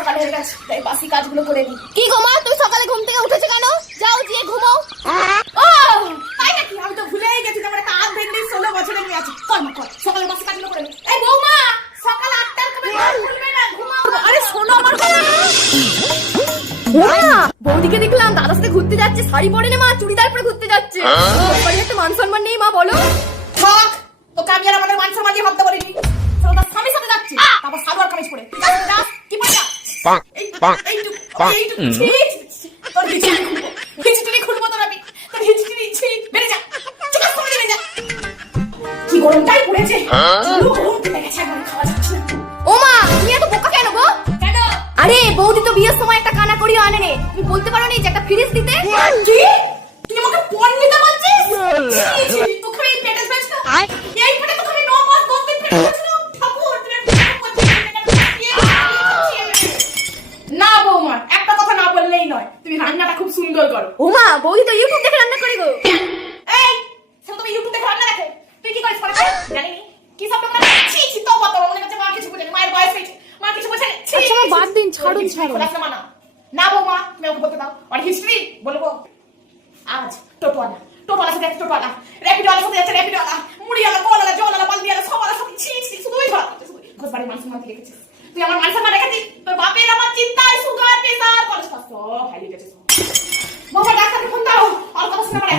সকাল হয়ে গেছে, তাই বাসি কাজগুলো করে নি। কি গো মা, তুই সকালে ঘুম থেকে উঠেছো কেন? যাও গিয়ে ঘুমাও। ও তাই নাকি? আমি তো ভুলেই গেছি তোমার একটা আধ ভেন্ডি 16 বছরের মেয়ে আছে। কর মা কর, সকালে বাসি কাজগুলো করে নি। এই বৌমা, সকাল 8টার কবে খুলবে না, ঘুমাও। আরে শোনো আমার কথা। বৌদিকে দেখলাম দাদার সাথে ঘুরতে যাচ্ছে, শাড়ি পরে না মা, চুড়িদার পরে ঘুরতে যাচ্ছে। বাড়িতে একটা মান সম্মান নেই মা, বলো। থাক, তোকে আমি আর আমাদের মান সম্মান দিয়ে ভাবতে পারিনি। তার স্বামীর সাথে যাচ্ছে, তারপর সালোয়ার কামিজ পরে। কি পরে যা? তোর হিচড়ি খুলবো তোর আমি। তোর হিচড়ি বেড়ে যা, বেড়ে যা। কি গরমটাই পড়েছে, গরম পেটে গেছে, একবার খাওয়া যাচ্ছে না। ও মা, তুমি এত বোকা কেন গো? কেন? আরে বৌদি তো বিয়ের সময় একটা কানা করিয়ে আনে রে, তুমি বলতে পারো নি যে একটা ফ্রিজ দিতে? কি? তুই আমাকে পণ নিতে বলছিস? তোকে এই পেটে ফেলছ না? এই পেটে তোকে আমি 9 মাস 10 দিন পেটে ফেলছিলাম। ঠাকুর, না বৌমা, একটা কথা না বললেই নয়, তুমি রান্নাটা খুব সুন্দর করো। ও মা, বৌদি তো ইউটিউব দেখে রান্না করে গো। এই, সব তুমি ইউটিউব দেখে রান্না দেখো, তুই কি করিস পরে? জানি নি কি সব তোমরা ছি ছি তো বলো, মনে হচ্ছে মা কিছু বোঝে না, মায়ের বয়স হয়েছে, মা কিছু বোঝে না। আচ্ছা মা, বাদ দিন, ছাড়ুন ছাড়ুন। না বৌমা, তুমি ওকে বলতে দাও, আর হিস্ট্রি বলবো। আজ টোটোয়ালা সাথে টোটোয়ালা, র্যাপিডওয়ালা সাথে যাচ্ছে, র্যাপিডওয়ালা, মুড়িওয়ালা, কোলাওয়ালা, জলওয়ালা, বালদিওয়ালা, সবালা সব ছি ছি শুধুই ধরা করছে, শুধু ঘোষবাড়ির মান সম্মান দিয়ে রেখেছিস। তুই আমার মান সম্মান রেখেছিস, তোর বাপের আমার চিন্তায় সুগার প্রেসার কোলেস্ট্রল সব হারিয়ে গেছে। বাবা ডাক্তারকে ফোন দাও, আর কথা শুনে আমার